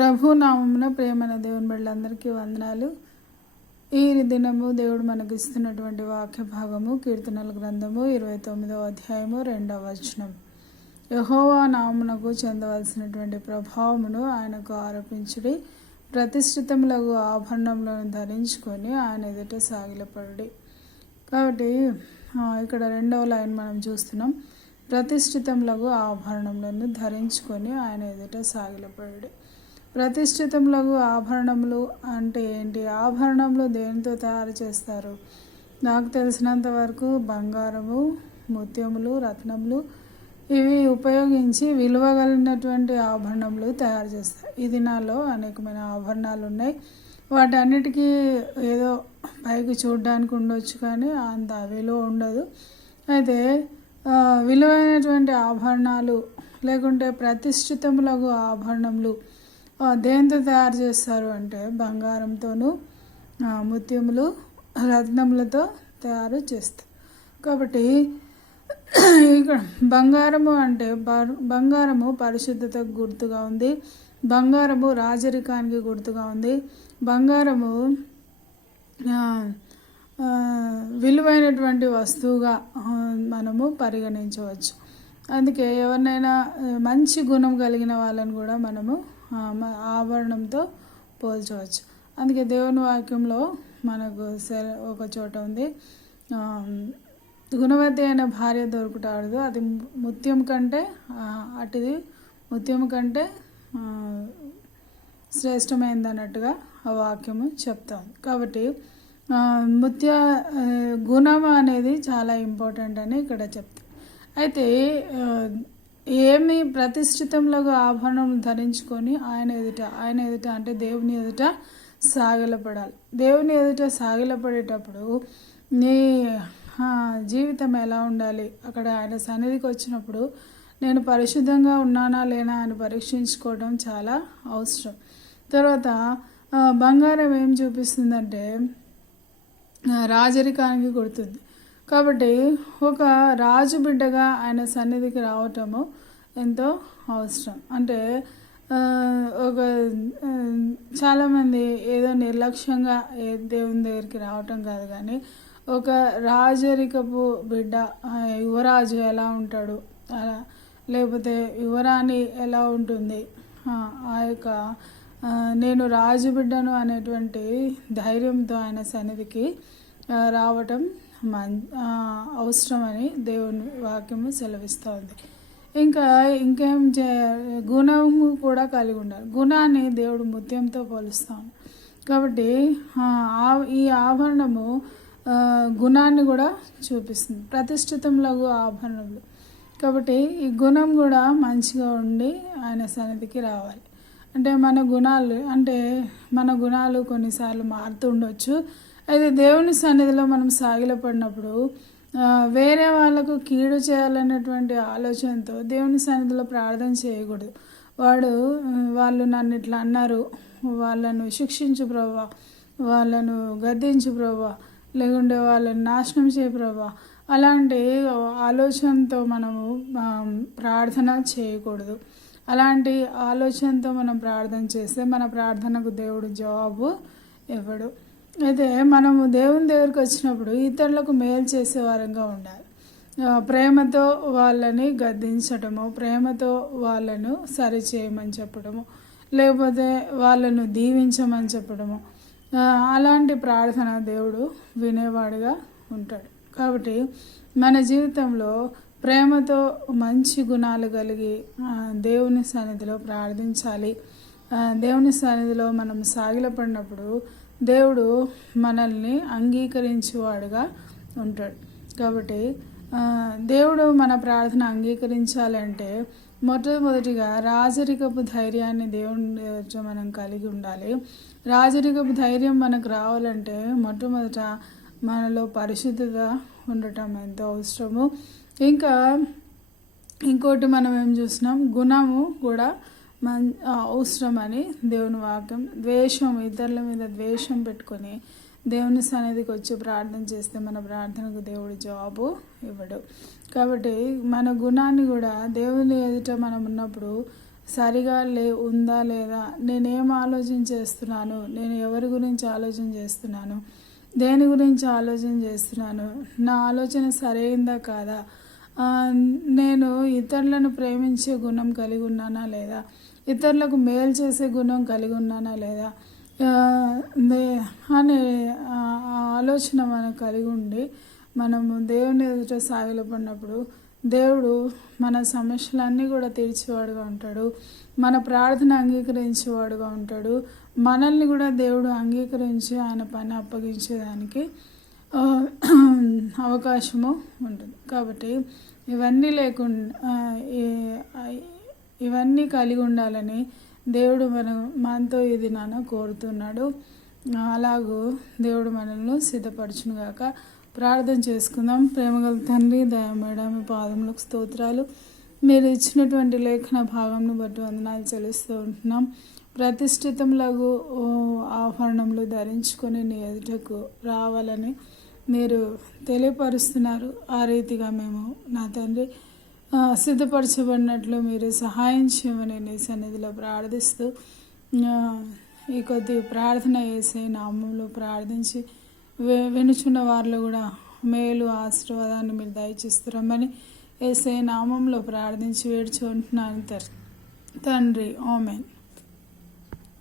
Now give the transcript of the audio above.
ప్రభు నామమున ప్రేమైన దేవుని బిడ్డలందరికీ వందనాలు. ఈ దినము దేవుడు మనకు ఇస్తున్నటువంటి వాక్య భాగము కీర్తనల గ్రంథము 29వ అధ్యాయము 2వ వచనం. యెహోవా నామమునకు చెందవలసినటువంటి ప్రభావమును ఆయనకు ఆరోపించుడి, ప్రతిష్ఠితములగు ఆభరణములను ధరించుకొని ఆయన ఎదుట సాగిలపడుడి. కాబట్టి ఇక్కడ రెండవ లైన్ మనం చూస్తున్నాం. ప్రతిష్ఠితములగు ఆభరణములను ధరించుకొని ఆయన ఎదుట సాగిలపడుడి. ప్రతిష్ఠితములగు ఆభరణములు అంటే ఏంటి? ఆభరణములు దేనితో తయారు చేస్తారు? నాకు తెలిసినంత వరకు బంగారము, ముత్యములు, రత్నములు ఇవి ఉపయోగించి విలువగలిగినటువంటి ఆభరణములు తయారు చేస్తారు. ఈ దినాల్లో అనేకమైన ఆభరణాలు ఉన్నాయి. వాటన్నిటికీ ఏదో పైకి చూడడానికి ఉండొచ్చు, కానీ అంత విలువ ఉండదు. అయితే విలువైనటువంటి ఆభరణాలు లేకుంటే ప్రతిష్ఠితములగు ఆభరణములు దేంతో తయారు చేస్తారు అంటే బంగారంతోనూ ముత్యములు, రత్నములతో తయారు చేస్తారు. కాబట్టి ఇక్కడ బంగారము అంటే బంగారము పరిశుద్ధతకు గుర్తుగా ఉంది. బంగారము రాజరికానికి గుర్తుగా ఉంది. బంగారము విలువైనటువంటి వస్తువుగా మనము పరిగణించవచ్చు. అందుకే ఎవరినైనా మంచి గుణం కలిగిన వాళ్ళని కూడా మనము ఆభరణంతో పోల్చవచ్చు. అందుకే దేవుని వాక్యంలో మనకు ఒక చోట ఉంది, గుణవతి అయిన భార్య దొరుకుతాడు, అది ముత్యం కంటే అటుది ముత్యం కంటే శ్రేష్టమైంది అన్నట్టుగా ఆ వాక్యము చెప్తాం. కాబట్టి గుణం అనేది చాలా ఇంపార్టెంట్ అని ఇక్కడ చెప్తాం. అయితే ఏమి ప్రతిష్ఠితంలో ఆభరణం ధరించుకొని ఆయన ఎదుట అంటే దేవుని ఎదుట సాగిలపడాలి. దేవుని ఎదుట సాగిలపడేటప్పుడు నీ జీవితం ఎలా ఉండాలి? అక్కడ ఆయన సన్నిధికి వచ్చినప్పుడు నేను పరిశుద్ధంగా ఉన్నానా లేనా అని పరీక్షించుకోవడం చాలా అవసరం. తర్వాత బంగారం ఏం చూపిస్తుందంటే రాజరికానికి గుర్తుంది. కాబట్టి ఒక రాజు బిడ్డగా ఆయన సన్నిధికి రావటము ఎంతో అవసరం. అంటే చాలామంది ఏదో నిర్లక్ష్యంగా దేవుని దగ్గరికి రావటం కాదు, కానీ ఒక రాజరికపు బిడ్డ, యువరాజు ఎలా ఉంటాడు అలా, లేకపోతే యువరాణి ఎలా ఉంటుంది, ఆ యొక్క నేను రాజు బిడ్డను అనేటువంటి ధైర్యంతో ఆయన సన్నిధికి రావటం అవసరమని దేవుని వాక్యము సెలవిస్తూ ఉంది. ఇంకేం గుణము కూడా కలిగి ఉండాలి. గుణాన్ని దేవుడు ముత్యంతో పోలుస్తాం. కాబట్టి ఈ ఆభరణము గుణాన్ని కూడా చూపిస్తుంది, ప్రతిష్ఠితంలగు ఆభరణములు. కాబట్టి ఈ గుణం కూడా మంచిగా ఉండి ఆయన సన్నిధికి రావాలి. అంటే మన గుణాలు కొన్నిసార్లు మారుతూ ఉండొచ్చు. అయితే దేవుని సన్నిధిలో మనం సాగిలపడినప్పుడు వేరే వాళ్ళకు కీడు చేయాలనేటువంటి ఆలోచనతో దేవుని సన్నిధిలో ప్రార్థన చేయకూడదు. వాళ్ళు నన్ను ఇట్లా అన్నారు, వాళ్ళను శిక్షించు ప్రభువా, వాళ్ళను గద్దించు ప్రభువా, లేకుంటే వాళ్ళని నాశనం చేయ ప్రభువా, అలాంటి ఆలోచనతో మనము ప్రార్థన చేయకూడదు. అలాంటి ఆలోచనతో మనం ప్రార్థన చేస్తే మన ప్రార్థనకు దేవుడు జవాబు ఇవ్వడు. అయితే మనము దేవుని దగ్గరికి వచ్చినప్పుడు ఇతరులకు మేలు చేసే వారంగా ఉండాలి. ప్రేమతో వాళ్ళని గద్దించటము, ప్రేమతో వాళ్ళను సరిచేయమని చెప్పడము, లేకపోతే వాళ్ళను దీవించమని చెప్పడము, అలాంటి ప్రార్థన దేవుడు వినేవాడిగా ఉంటాడు. కాబట్టి మన జీవితంలో ప్రేమతో మంచి గుణాలు కలిగి దేవుని సన్నిధిలో ప్రార్థించాలి. దేవుని సన్నిధిలో మనం సాగిలపడినప్పుడు దేవుడు మనల్ని అంగీకరించేవాడుగా ఉంటాడు. కాబట్టి దేవుడు మన ప్రార్థన అంగీకరించాలంటే మొట్టమొదటిగా రాజరికపు ధైర్యాన్ని దేవుని మనం కలిగి ఉండాలి. రాజరికపు ధైర్యం మనకు రావాలంటే మొట్టమొదట మనలో పరిశుద్ధత ఉండటం ఎంతో అవసరము. ఇంకోటి మనం ఏం చూసినాం, గుణము కూడా అవసరం అని దేవుని వాక్యం. ఇతరుల మీద ద్వేషం పెట్టుకొని దేవుని సన్నిధికి వచ్చి ప్రార్థన చేస్తే మన ప్రార్థనకు దేవుడు జవాబు ఇవ్వడు. కాబట్టి మన గుణాన్ని కూడా దేవుని ఎదుట మనం ఉన్నప్పుడు సరిగా ఉందా లేదా, నేనేం ఆలోచన చేస్తున్నాను, నేను ఎవరి గురించి ఆలోచన చేస్తున్నాను, దేని గురించి ఆలోచన చేస్తున్నాను, నా ఆలోచన సరైందా కాదా, నేను ఇతరులను ప్రేమించే గుణం కలిగి ఉన్నానా లేదా, ఇతరులకు మేలు చేసే గుణం కలిగి ఉన్నానా లేదా అనే ఆలోచన మనకు కలిగి ఉండి మనము దేవుని ఎదుట సాగిలపడినప్పుడు దేవుడు మన సమస్యలన్నీ కూడా తీర్చేవాడుగా ఉంటాడు, మన ప్రార్థన అంగీకరించేవాడుగా ఉంటాడు, మనల్ని కూడా దేవుడు అంగీకరించి ఆయన పని అప్పగించేదానికి అవకాశము ఉంటుంది. కాబట్టి ఇవన్నీ కలిగి ఉండాలని దేవుడు మనతో ఇది నాన్న కోరుతున్నాడు. అలాగూ దేవుడు మనల్ని సిద్ధపరచునుగాక. ప్రార్థన చేసుకుందాం. ప్రేమగల తండ్రి, దయమేడ మీ పాదములకు స్తోత్రాలు. మీరు ఇచ్చినటువంటి లేఖన భాగంను బట్టి వందనాలు చెల్లిస్తూ ఉంటున్నాం. ప్రతిష్ఠితములకు ఆభరణములు ధరించుకొని నీ ఎదుటకు రావాలని మీరు తెలియపరుస్తున్నారు. ఆ రీతిగా మేము నా తండ్రి సిద్ధపరచబడినట్లు మీరు సహాయం చేయమని నీ సన్నిధిలో ప్రార్థిస్తూ ఈ కొద్ది ప్రార్థన యేసయ్య నామములో ప్రార్థించి వినుచున్న వారిలో కూడా మేలు ఆశీర్వాదాన్ని మీరు దయచేస్తున్నామని యేసయ్య నామంలో ప్రార్థించి వేడుచుంటున్నాను తండ్రి. ఆమేన్.